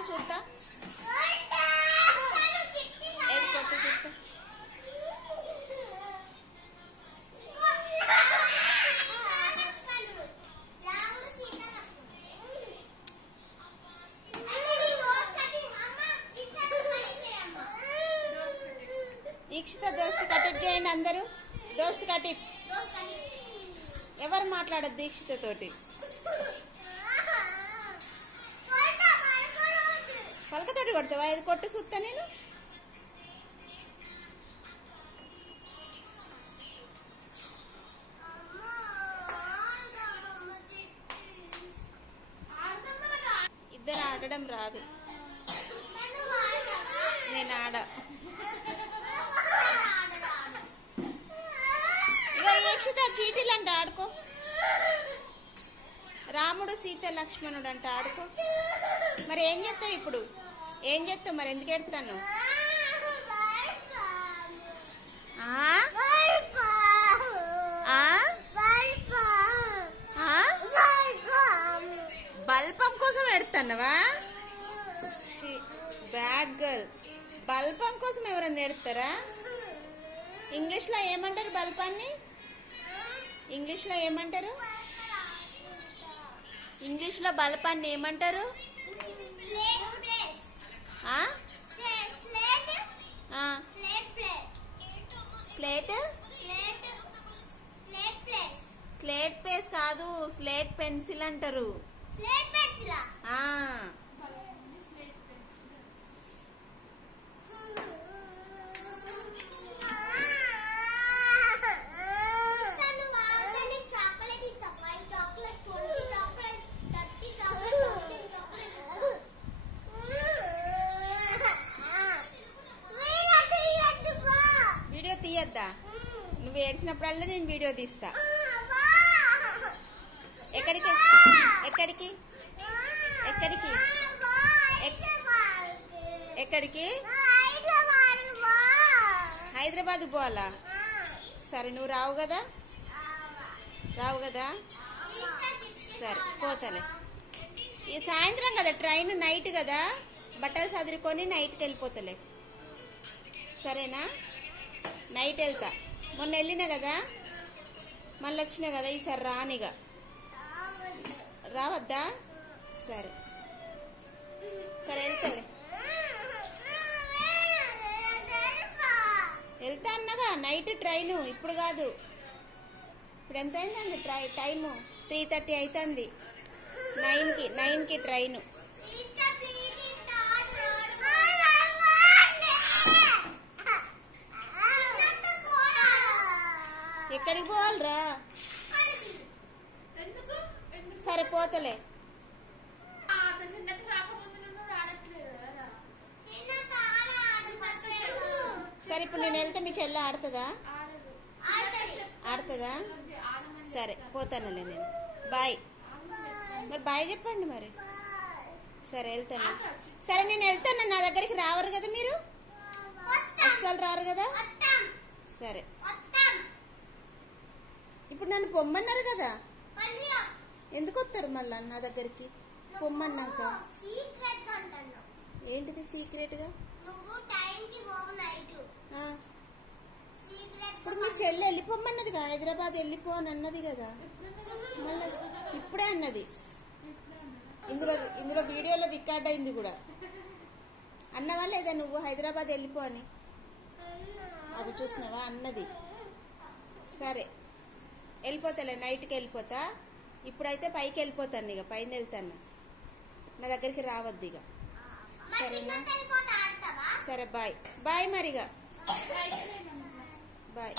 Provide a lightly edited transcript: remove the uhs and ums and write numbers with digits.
కొట్టు చూద్దా, ఏది కొట్టు చూద్దా. ఈక్షిత దోస్త్ కటిప్ చేయండి అందరూ. దోస్త్ కటిప్. ఎవరు మాట్లాడద్దు దీక్షిత తోటి. పలకతోటి కొడతావా? ఇది కొట్టు చూస్తా నేను. ఇద్దరు ఆడడం రాదు, నేను ఆడ. ఈక్షిత చీటీలు అంట ఆడుకో. రాముడు సీత లక్ష్మణుడు అంట ఆడుకో. మరి ఏం చేస్తావు ఇప్పుడు? ఏం చేస్తావు మరి? ఎందుకు ఎడతాను? బల్పం కోసం ఎడతానవా? Bad girl. బల్పం కోసం ఎవరన్నా ఎడతారా? ఇంగ్లీష్లో ఏమంటారు బల్పాన్ని? ఇంగ్లీష్లో ఏమంటారు? ఇంగ్లీష్లో బల్పాన్ని ఏమంటారు? స్లేట్. స్లేట్ పేస్ కాదు, స్లేట్ పెన్సిల్ అంటారు. వీడియో తీయద్దా? నువ్వు ఏడ్చినప్పుడల్లా నేను వీడియో తీస్తా. ఎక్కడికి ఎక్కడికి ఎక్కడికి ఎక్కడికి? హైదరాబాద్ పోవాలా? సరే, నువ్వు రావు కదా? రావు కదా? సరే, పోతలే. ఈ సాయంత్రం కదా ట్రైన్, నైట్ కదా, బట్టలు సదురుకొని నైట్కి వెళ్ళిపోతలే. సరేనా? నైట్ వెళ్తా. మొన్న వెళ్ళినా కదా, మళ్ళీ వచ్చినా కదా, ఈసారి రానిగా. రావద్దా? సరే సరే, వెళ్తాలే. వెళ్తా అన్నగా, నైట్ ట్రైను, ఇప్పుడు కాదు. ఇప్పుడు ఎంత అయిందండి టైము? 3:30 అవుతుంది. 9కి ట్రైను. ఎక్కడికి పోవాలరా? సరే, పోతలే. సరే, ఇప్పుడు నేను వెళ్తే మీ చెల్లె ఆడుతుందా? ఆడుతుందా? సరే, పోతానులే నేను. బాయ్. మరి బాయ్ చెప్పండి మరి. సరే, వెళ్తాను. సరే, నేను వెళ్తాను. నా దగ్గరికి రావరు కదా మీరు? అస్సలు రారు కదా? సరే, ఇప్పుడు నన్ను పొమ్మన్నారు కదా, ఎందుకు వస్తారు మళ్ళా నా దగ్గరికి? పొమ్మన్నాక ఏంటిది సీక్రెట్గా? ఇప్పుడు మీ చెల్లి వెళ్ళిపోమన్నదిగా, హైదరాబాద్ వెళ్ళిపో అని అన్నది కదా, మళ్ళీ ఇప్పుడే అన్నది. ఇందులో వీడియోలో రికార్డ్ అయింది కూడా. అన్నవా లేదా నువ్వు హైదరాబాద్ వెళ్ళిపో అని? అది చూసినావా? అన్నది. సరే, వెళ్ళిపోతాలే, నైట్కి వెళ్ళిపోతా. ఇప్పుడైతే పైకి వెళ్ళిపోతాను, ఇక పైన వెళ్తాను. నా దగ్గరికి రావద్దు ఇక. సరేనా? సరే, బాయ్. బాయ్ మరిగా. బాయ్.